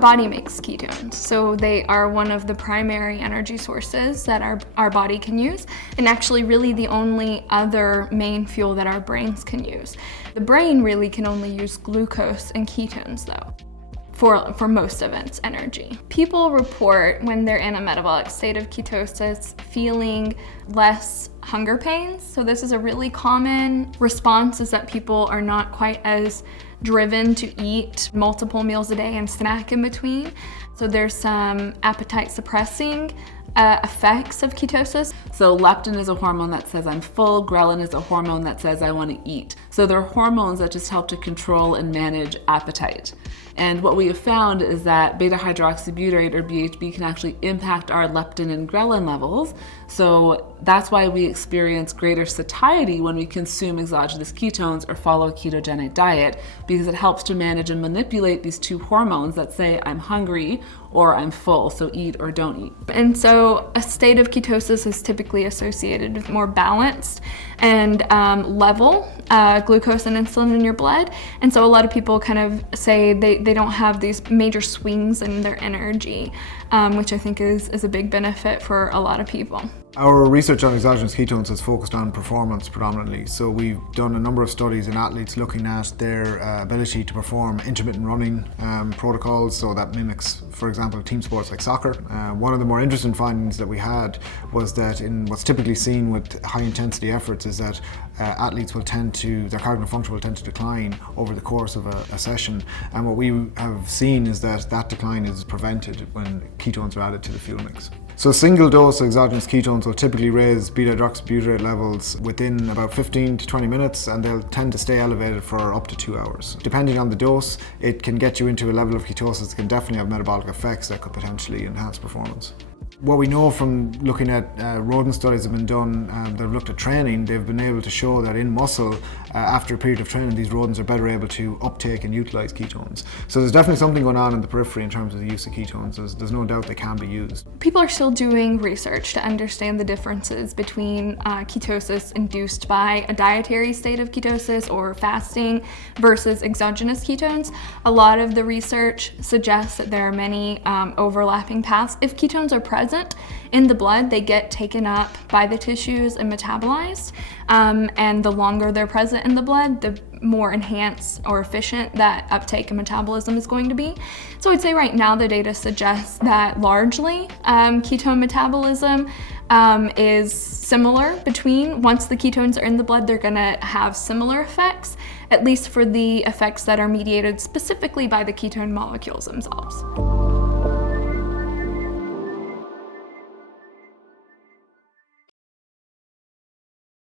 body makes ketones, so they are one of the primary energy sources that our body can use, and actually really the only other main fuel that our brains can use. The brain really can only use glucose and ketones though, for most of its energy. People report when they're in a metabolic state of ketosis feeling less hunger pains. So this is a really common response, is that people are not quite as driven to eat multiple meals a day and snack in between. So there's some appetite suppressing effects of ketosis. So leptin is a hormone that says I'm full, ghrelin is a hormone that says I want to eat. So they're hormones that just help to control and manage appetite. And what we have found is that beta hydroxybutyrate, or BHB, can actually impact our leptin and ghrelin levels. So that's why we experience greater satiety when we consume exogenous ketones or follow a ketogenic diet, because it helps to manage and manipulate these two hormones that say I'm hungry or I'm full, so eat or don't eat. And so a state of ketosis is typically associated with more balanced and level glucose and insulin in your blood. And so a lot of people kind of say they don't have these major swings in their energy, which I think is a big benefit for a lot of people. Our research on exogenous ketones has focused on performance predominantly. So we've done a number of studies in athletes looking at their ability to perform intermittent running protocols. So that mimics, for example, team sports like soccer. One of the more interesting findings that we had was that in what's typically seen with high intensity efforts is that athletes will their cognitive function will tend to decline over the course of a session. And what we have seen is that decline is prevented when ketones are added to the fuel mix. So a single dose of exogenous ketones will typically raise beta hydroxybutyrate levels within about 15 to 20 minutes, and they'll tend to stay elevated for up to 2 hours. Depending on the dose, it can get you into a level of ketosis that can definitely have metabolic effects that could potentially enhance performance. What we know from looking at rodent studies that have been done that have looked at training, they've been able to show that in muscle, after a period of training, these rodents are better able to uptake and utilize ketones. So there's definitely something going on in the periphery in terms of the use of ketones. There's no doubt they can be used. People are still doing research to understand the differences between ketosis induced by a dietary state of ketosis or fasting versus exogenous ketones. A lot of the research suggests that there are many overlapping paths. If ketones are present in the blood, they get taken up by the tissues and metabolized. And the longer they're present in the blood, the more enhanced or efficient that uptake and metabolism is going to be. So I'd say right now the data suggests that largely ketone metabolism is similar between, once the ketones are in the blood, they're gonna have similar effects, at least for the effects that are mediated specifically by the ketone molecules themselves.